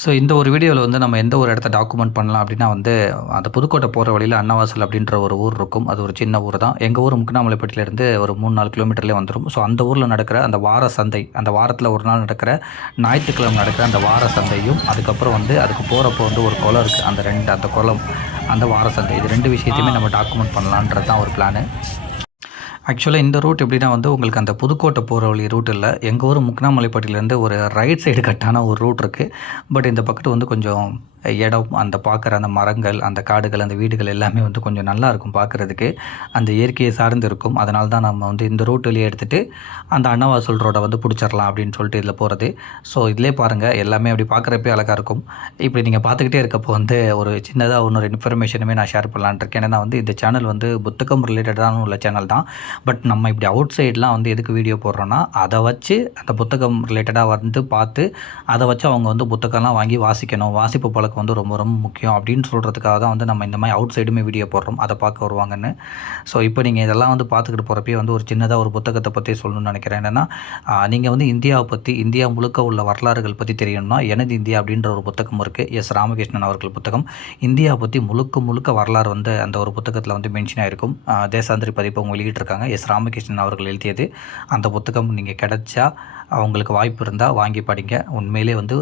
So இந்த ஒரு வீடியோவில் வந்து நம்ம எந்த ஒரு இடத்த டாக்குமெண்ட் பண்ணலாம் அப்படின்னா வந்து அந்த புதுக்கோட்டை போகிற வழியில் அன்னவாசல் அப்படின்ற ஒரு ஊர் இருக்கும். அது ஒரு சின்ன ஊர் தான். எங்கள் ஊர் முக்கனாமலைப்பட்டியிலேருந்து ஒரு 3-4 கிலோமீட்டர்லேயே வந்துடும். ஸோ அந்த ஊரில் நடக்கிற அந்த வார சந்தை, அந்த வாரத்தில் ஒரு நாள் நடக்கிற ஞாயிற்றுக்கிழமை நடக்கிற அந்த வார சந்தையும், அதுக்கப்புறம் வந்து அதுக்கு போகிறப்போ வந்து ஒரு குளம் இருக்குது. அந்த குளம், அந்த வார சந்தை, இது 2 விஷயத்தையுமே நம்ம டாக்குமெண்ட் பண்ணலான்றது தான் ஒரு பிளானு. ஆக்சுவலாக இந்த ரூட் எப்படின்னா வந்து உங்களுக்கு அந்த புதுக்கோட்டை போகிற வழி ரூட் இல்லை. எங்கள் ஊர் முக்கனாமலைப்பட்டியிலேருந்து ஒரு ரைட் சைடு கட்டான ஒரு ரூட் இருக்குது. பட் இந்த பக்கத்து வந்து கொஞ்சம் இடம், அந்த பார்க்குற அந்த மரங்கள், அந்த காடுகள், அந்த வீடுகள் எல்லாமே வந்து கொஞ்சம் நல்லாயிருக்கும் பார்க்குறதுக்கு. அந்த இயற்கையை சார்ந்து இருக்கும். அதனால தான் நம்ம வந்து இந்த ரூட் வழியே எடுத்துகிட்டு அந்த அன்னவாசல் ரோடை வந்து பிடிச்சிடலாம் அப்படின்னு சொல்லிட்டு இதில் போகிறது. ஸோ இதிலே பாருங்கள், எல்லாமே அப்படி பார்க்குறப்பே அழகாக இருக்கும். இப்படி நீங்கள் பார்த்துக்கிட்டே இருக்கப்போ வந்து ஒரு சின்னதாக இன்னொரு இன்ஃபர்மேஷனுமே நான் ஷேர் பண்ணலான்னு இருக்கேன். ஏன்னா வந்து இந்த சேனல் வந்து புத்தகம் ரிலேட்டடான உள்ள சேனல் தான். பட் நம்ம இப்படி அவுட் சைட்லாம் வந்து எதுக்கு வீடியோ போடுறோன்னா, அதை வச்சு அந்த புத்தகம் ரிலேட்டடாக வந்து பார்த்து அதை வச்சு அவங்க வந்து புத்தகம்லாம் வாங்கி வாசிக்கணும், வாசிப்பு பழக்கம் வந்து ரொம்ப ரொம்ப முக்கியம் அப்படின்னு சொல்கிறதுக்காக தான் வந்து நம்ம இந்த மாதிரி அவுட் சைடுமே வீடியோ போடுறோம், அதை பார்க்க வருவாங்கன்னு. ஸோ இப்போ நீங்கள் இதெல்லாம் வந்து பார்த்துக்கிட்டு போகிறப்பே வந்து ஒரு சின்னதாக ஒரு புத்தகத்தை பற்றி சொல்லணும்னு நினைக்கிறேன். என்னென்னா, நீங்கள் வந்து இந்தியாவை பற்றி, இந்தியா முழுக்க உள்ள வரலாறுகள் பற்றி தெரியணும்னா எனது இந்தியா அப்படின்ற ஒரு புத்தகம் இருக்குது. எஸ் ராமகிருஷ்ணன் அவர்கள் புத்தகம். இந்தியா பற்றி முழுக்க முழுக்க வரலாறு வந்து அந்த ஒரு புத்தகத்தில் வந்து மென்ஷன் ஆகிருக்கும். தேசாந்திரி பதிப்பு அவங்க வெளியிட்டிருக்காங்க. எஸ் ராமகிருஷ்ணன் அவர்கள் எழுதியது. அந்த புத்தகம் நீங்கள் கிடைச்சா, அவங்களுக்கு வாய்ப்பு இருந்தால் வாங்கி படிங்க. உண்மையிலே வந்து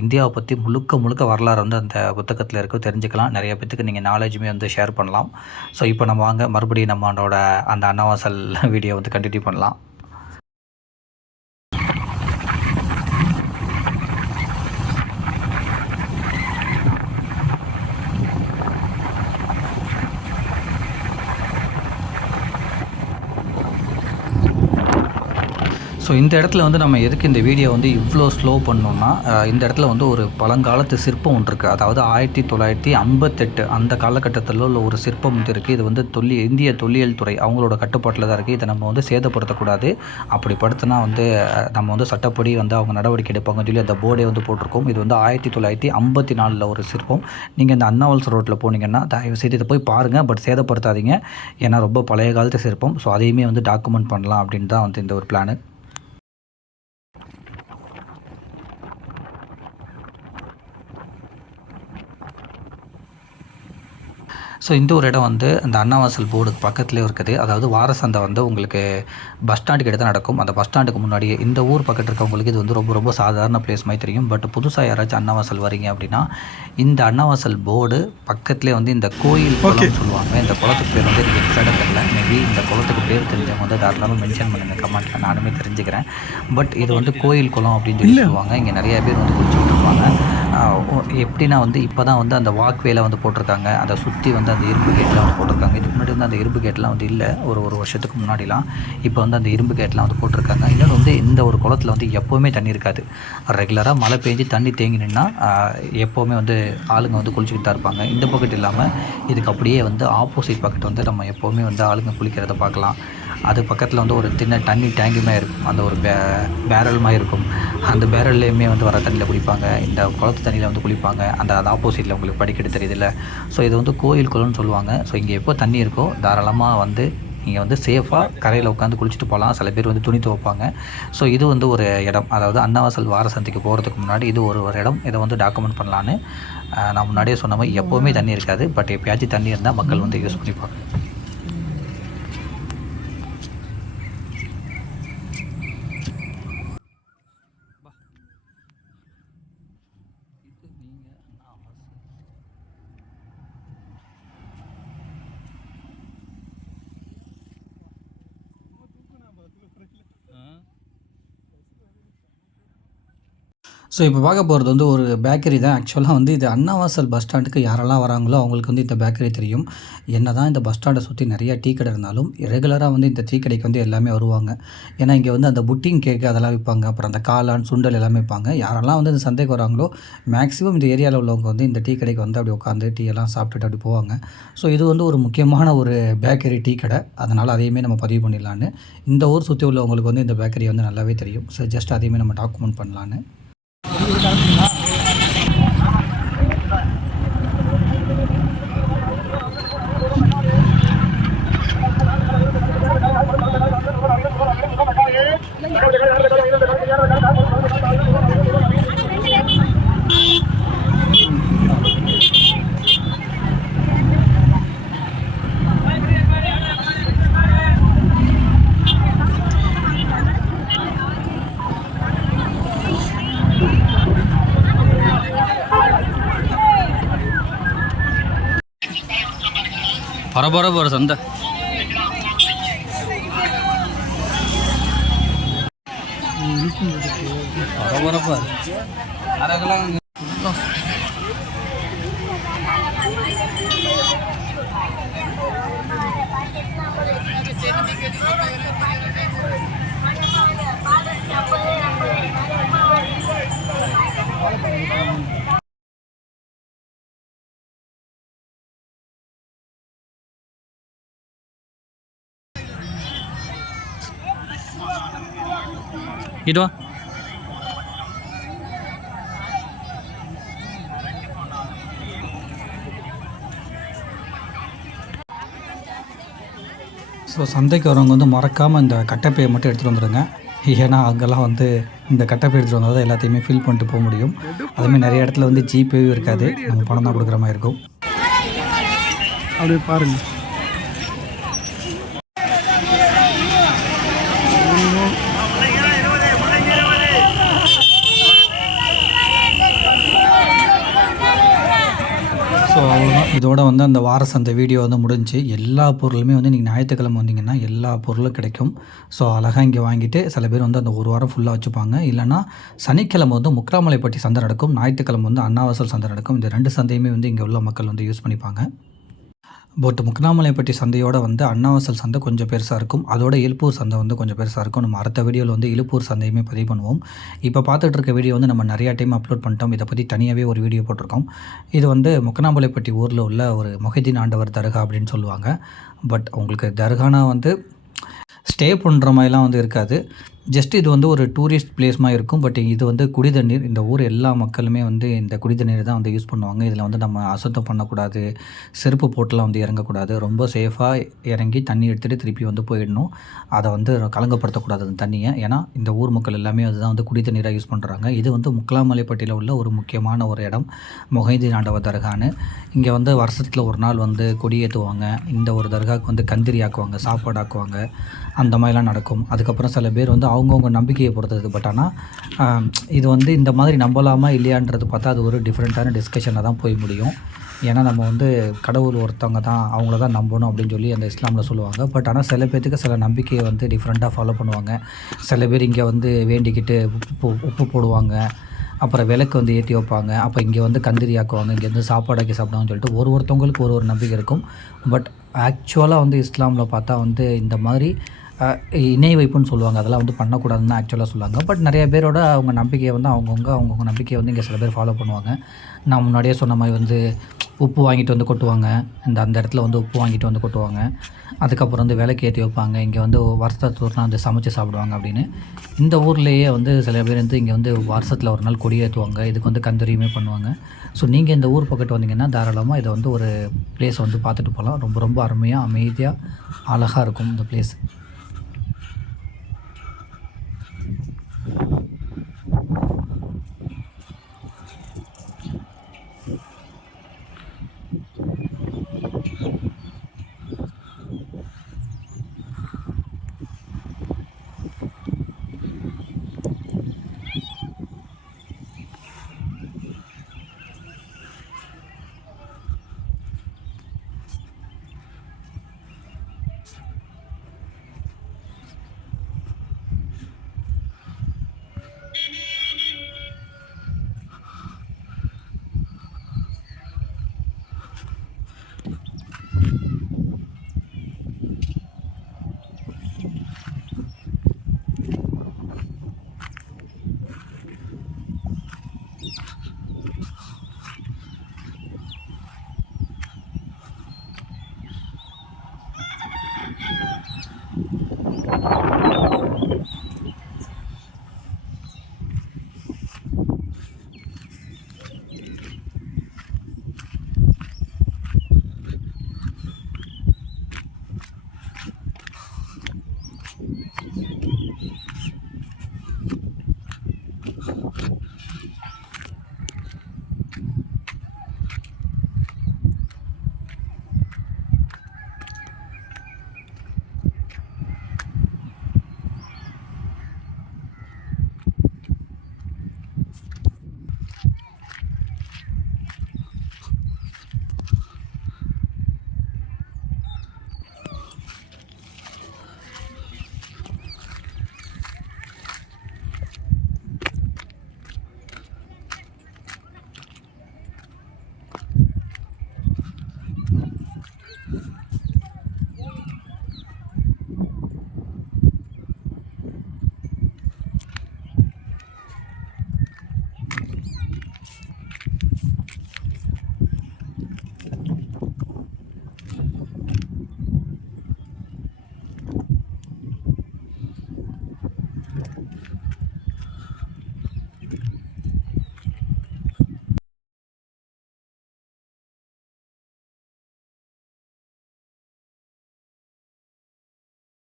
இந்தியாவை பற்றி முழுக்க முழுக்க வரலாறு வந்து அந்த புத்தகத்தில் இருக்க தெரிஞ்சுக்கலாம். நிறைய பேத்துக்கு நீங்கள் நாலேஜுமே வந்து ஷேர் பண்ணலாம். ஸோ இப்போ நம்ம வாங்க மறுபடியும் நம்மளோட அந்த அன்னவாசல் வீடியோ வந்து கண்டினியூ பண்ணலாம். ஸோ இந்த இடத்துல வந்து நம்ம எதுக்கு இந்த வீடியோ வந்து இவ்வளோ ஸ்லோ பண்ணோம்னா, இந்த இடத்துல வந்து ஒரு பழங்காலத்து சிற்பம் ஒன்று இருக்குது. அதாவது 1958 அந்த காலகட்டத்தில் உள்ள ஒரு சிற்பம் வந்து இருக்குது. இது வந்து இந்திய தொல்லியல் துறை அவங்களோட கட்டுப்பாட்டில் தான் இருக்குது. இதை நம்ம வந்து சேதப்படுத்தக்கூடாது. அப்படி படுத்தினா வந்து நம்ம வந்து சட்டப்படி வந்து அவங்க நடவடிக்கை எடுப்பாங்கன்னு சொல்லி அந்த போர்டே வந்து போட்டிருக்கோம். இது வந்து 1954 ஒரு சிற்பம். நீங்கள் இந்த அன்னவாசல் ரோட்டில் போனீங்கன்னா தயவுசெய்து இதை போய் பாருங்கள். பட் சேதப்படுத்தாதீங்க. ஏன்னா ரொம்ப பழைய காலத்து சிற்பம். ஸோ அதையுமே வந்து டாக்குமெண்ட் பண்ணலாம் அப்படின்னு தான் வந்து இந்த ஒரு பிளானு. ஸோ இந்த ஒரு இடம் வந்து அந்த அன்னவாசல் போர்டுக்கு பக்கத்துலேயே இருக்குது. அதாவது வார சந்தை வந்து உங்களுக்கு பஸ் ஸ்டாண்டுக்கு எடுத்து நடக்கும். அந்த பஸ் ஸ்டாண்டுக்கு முன்னாடியே இந்த ஊர் பக்கத்தில் இருக்கவங்களுக்கு இது வந்து ரொம்ப ரொம்ப சாதாரண பிளேஸ் மாதிரி தெரியும். பட் புதுசாக யாராச்சும் அன்னவாசல் வரீங்க அப்படின்னா, இந்த அன்னவாசல் போர்டு பக்கத்துலேயே வந்து இந்த கோயில் குளம்னு சொல்லுவாங்க. இந்த குளத்துக்கு பேர் வந்து எனக்கு எக்ஸாக்டாக தெரியல. மேபி இந்த குளத்துக்கு பேர் தெரிஞ்சவங்க வந்து தாராளமாக மென்ஷன் பண்ணுங்கள் கமெண்ட்டில், நானுமே தெரிஞ்சுக்கிறேன். பட் இது வந்து கோயில் குளம் அப்படின்னு சொல்லி சொல்லுவாங்க. இங்கே நிறைய பேர் வந்து குளிச்சுக்கிட்டு இருப்பாங்க. எப்படின்னா வந்து இப்போ தான் வந்து அந்த வாக்வேல வந்து போட்டிருக்காங்க. அதை சுற்றி வந்து அந்த இரும்பு கேட்லாம் வந்து போட்டிருக்காங்க. இதுக்கு முன்னாடி வந்து அந்த இரும்பு கேட்லாம் வந்து இல்லை. ஒரு வருஷத்துக்கு முன்னாடிலாம். இப்போ வந்து அந்த இரும்பு கேட்லாம் வந்து போட்டிருக்காங்க. இன்னொன்று வந்து இந்த ஒரு குளத்தில் வந்து எப்போவுமே தண்ணி இருக்காது. ரெகுலராக மழை பெஞ்சு தண்ணி தேங்கி நின்னா எப்போவுமே வந்து ஆளுங்க வந்து குளிச்சுக்கிட்டு தான் இருப்பாங்க. இந்த பக்கெட் இல்லாமல் இதுக்கு அப்படியே வந்து ஆப்போசிட் பக்கெட் வந்து நம்ம எப்போவுமே வந்து ஆளுங்க குளிக்கிறத பார்க்கலாம். அது பக்கத்தில் வந்து ஒரு சின்ன தண்ணி டேங்குமே இருக்கும். அந்த ஒரு பேரல் மாதிரி இருக்கும். அந்த பேரல்லையுமே வந்து வர தண்ணியில் குளிப்பாங்க. இந்த குளத்து தண்ணியில் வந்து குளிப்பாங்க. அந்த ஆப்போசிட்டில் உங்களுக்கு படிக்கட்டு தெரியுதுல்ல. ஸோ இது வந்து கோயில் குளம்னு சொல்லுவாங்க. ஸோ இங்கே எப்போ தண்ணி இருக்கோ தாராளமாக வந்து நீங்கள் வந்து சேஃபாக கரையில் உட்காந்து குளிச்சுட்டு போகலாம். சில பேர் வந்து துணி துவைப்பாங்க. ஸோ இது வந்து ஒரு இடம். அதாவது அன்னவாசல் வார சந்தைக்கு போகிறதுக்கு முன்னாடி இது ஒரு இடம். இதை வந்து டாக்குமெண்ட் பண்ணலான்னு நான் முன்னாடியே சொன்ன மாதிரி எப்போவுமே தண்ணி இருக்காது. பட் எப்பயாச்சும் தண்ணி இருந்தால் மக்கள் வந்து யூஸ் பண்ணிப்பாங்க. ஸோ இப்போ பார்க்க போகிறது வந்து ஒரு பேக்கரி தான். ஆக்சுவலாக வந்து இது அன்னவாசல் பஸ் ஸ்டாண்டுக்கு யாரெல்லாம் வராங்களோ அவங்களுக்கு வந்து இந்த பேக்கரி தெரியும். என்ன தான் இந்த பஸ் ஸ்டாண்டை சுற்றி நிறைய டீ கடை இருந்தாலும் ரெகுலராக வந்து இந்த டீ கடைக்கு வந்து எல்லாமே வருவாங்க. ஏன்னா இங்கே வந்து அந்த புட்டிங் கேக்கு அதெல்லாம் விற்பாங்க. அப்புறம் அந்த காளான், சுண்டல் எல்லாமே விற்பாங்க. யாரெல்லாம் வந்து இந்த சந்தைக்கு வராங்களோ மேக்ஸிமம் இந்த ஏரியாவில் உள்ளவங்க வந்து இந்த டீ கடைக்கு வந்து அப்படி உட்காந்து டீ எல்லாம் சாப்பிட்டுட்டு அப்படி போவாங்க. ஸோ இது வந்து ஒரு முக்கியமான ஒரு பேக்கரி, டீ கடை. அதனால் அதையுமே நம்ம பதிவு பண்ணிடலான்னு. இந்த ஊர் சுற்றி உள்ளவங்களுக்கு வந்து இந்த பேக்கரி வந்து நல்லாவே தெரியும். ஸோ ஜஸ்ட் அதையுமே நம்ம டாக்குமெண்ட் பண்ணலான்னு. பரபரப்பு ஒரு சந்தை. பரபரப்பாக இருக்கு. அரைக்கெல்லாம் இதுவா ஸோ சந்தைக்கு வரவங்க வந்து மறக்காமல் இந்த கட்டைப்பையை மட்டும் எடுத்துகிட்டு வந்துடுங்க. ஏன்னா அங்கெல்லாம் வந்து இந்த கட்டைப்பை எடுத்துகிட்டு வந்தால் தான் எல்லாத்தையுமே ஃபில் பண்ணிட்டு போக முடியும். அதுமாதிரி நிறைய இடத்துல வந்து ஜிபேவும் இருக்காது, நம்ம பணம் தான் கொடுக்குற மாதிரி இருக்கும். அப்படியே பாருங்கள். ஸோ அவ்வளோதான், இதோட வந்து அந்த வார சந்தை வீடியோ வந்து முடிஞ்சு. எல்லா பொருளுமே வந்து நீங்கள் ஞாயிற்றுக்கிழமை வந்தீங்கன்னா எல்லா பொருளும் கிடைக்கும். ஸோ அழகாக இங்கே வாங்கிட்டு சில பேர் வந்து அந்த ஒரு வாரம் ஃபுல்லாக வச்சுப்பாங்க. இல்லைனா சனிக்கிழமை வந்து முக்ராமலைப்பட்டி சந்தை நடக்கும், ஞாயிற்றுக்கிழமை வந்து அண்ணாவாசல் சந்தை நடக்கும். இந்த 2 சந்தையுமே வந்து இங்கே உள்ள மக்கள் வந்து யூஸ் பண்ணிப்பாங்க. பட் முக்கனாமலைப்பட்டி சந்தையோட வந்து அண்ணாவாசல் சந்தை கொஞ்சம் பெருசாக இருக்கும். அதோட இலுப்பூர் சந்தை வந்து கொஞ்சம் பெருசாக இருக்கும். நம்ம அடுத்த வீடியோவில் வந்து இலுப்பூர் சந்தையுமே பதிவு பண்ணுவோம். இப்போ பார்த்துட்டு இருக்க வீடியோ வந்து நம்ம நிறையா டைம் அப்லோட் பண்ணிட்டோம். இதை பற்றி தனியாகவே ஒரு வீடியோ போட்டிருக்கோம். இது வந்து முக்கனாமலைப்பட்டி ஊரில் உள்ள ஒரு மொஹிதீன் ஆண்டவர் தர்கா அப்படின்னு சொல்லுவாங்க. பட் உங்களுக்கு தர்கானா வந்து ஸ்டே பண்ணுற மாதிரிலாம் வந்து இருக்காது. ஜஸ்ட் இது வந்து ஒரு டூரிஸ்ட் பிளேஸ் மாதிரி இருக்கும். பட் இது வந்து குடி தண்ணீர். இந்த ஊர் எல்லா மக்களுமே வந்து இந்த குடி தண்ணீர் தான் வந்து யூஸ் பண்ணுவாங்க. இதில் வந்து நம்ம அசுத்தம் பண்ணக்கூடாது, செருப்பு போட்டுலாம் வந்து இறங்கக்கூடாது. ரொம்ப சேஃபாக இறங்கி தண்ணி எடுத்துகிட்டு திருப்பி வந்து போயிடணும். அதை வந்து கலங்கப்படுத்தக்கூடாது அந்த தண்ணியை. ஏன்னா இந்த ஊர் மக்கள் எல்லாமே அதுதான் வந்து குடி தண்ணீராக யூஸ் பண்ணுறாங்க. இது வந்து முக்லாமலைப்பட்டியில் உள்ள ஒரு முக்கியமான ஒரு இடம், மொஹிதீன் ஆண்டவர் தர்கான்னு. இங்கே வந்து வருஷத்தில் ஒரு நாள் வந்து கொடியேற்றுவாங்க. இந்த ஒரு தர்காவுக்கு வந்து கந்திரி ஆக்குவாங்க, சாப்பாடு ஆக்குவாங்க, அந்த மாதிரிலாம் நடக்கும். அதுக்கப்புறம் சில பேர் வந்து அவங்கவுங்க நம்பிக்கையை பொறுத்தது. பட் ஆனால் இது வந்து இந்த மாதிரி நம்பலாமா இல்லையான்றது பார்த்தா அது ஒரு டிஃப்ரெண்ட்டான டிஸ்கஷனில் தான் போய் முடியும். ஏன்னா நம்ம வந்து கடவுள் ஒருத்தவங்க தான், அவங்கள தான் நம்பணும் அப்படின்னு சொல்லி அந்த இஸ்லாமில் சொல்லுவாங்க. பட் ஆனால் சில பேர்த்துக்கு சில நம்பிக்கையை வந்து டிஃப்ரெண்ட்டாக ஃபாலோ பண்ணுவாங்க. சில பேர் இங்கே வந்து வேண்டிக்கிட்டு உப்பு போடுவாங்க, அப்புறம் விளக்கு வந்து ஏற்றி வைப்பாங்க, அப்போ இங்கே வந்து கந்திரி ஆக்குவாங்க, இங்கேருந்து சாப்பாடாக்கி சாப்பிடுவாங்கன்னு சொல்லிட்டு ஒருத்தவங்களுக்கு ஒரு நம்பிக்கை இருக்கும். பட் ஆக்சுவலாக வந்து இஸ்லாமில் பார்த்தா வந்து இந்த மாதிரி இணை வைப்புன்னு சொல்லுவாங்க, அதெல்லாம் வந்து பண்ணக்கூடாதுன்னு தான் ஆக்சுவலாக சொல்லுவாங்க. பட் நிறைய பேரோட அவங்க நம்பிக்கையை வந்து அவங்கவுங்க நம்பிக்கையை வந்து இங்கே சில பேர் ஃபாலோ பண்ணுவாங்க. நான் முன்னாடியே சொன்ன மாதிரி வந்து உப்பு வாங்கிட்டு வந்து கொட்டுவாங்க, அந்த இடத்துல வந்து உப்பு வாங்கிட்டு வந்து கொட்டுவாங்க. அதுக்கப்புறம் வந்து விளக்கு ஏற்றி வைப்பாங்க, இங்கே வந்து வருஷத்தூர்னா வந்து சமைச்சு சாப்பிடுவாங்க அப்படின்னு. இந்த ஊர்லேயே வந்து சில பேர் வந்து இங்கே வந்து வருஷத்தில் ஒரு நாள் கொடி ஏற்றுவாங்க. இதுக்கு வந்து கந்தரியுமே பண்ணுவாங்க. ஸோ நீங்கள் இந்த ஊர் பக்கத்து வந்தீங்கன்னா தாராளமாக இதை வந்து ஒரு பிளேஸை வந்து பார்த்துட்டு போகலாம். ரொம்ப ரொம்ப அருமையாக அமைதியாக அழகாக இருக்கும் இந்த பிளேஸ்.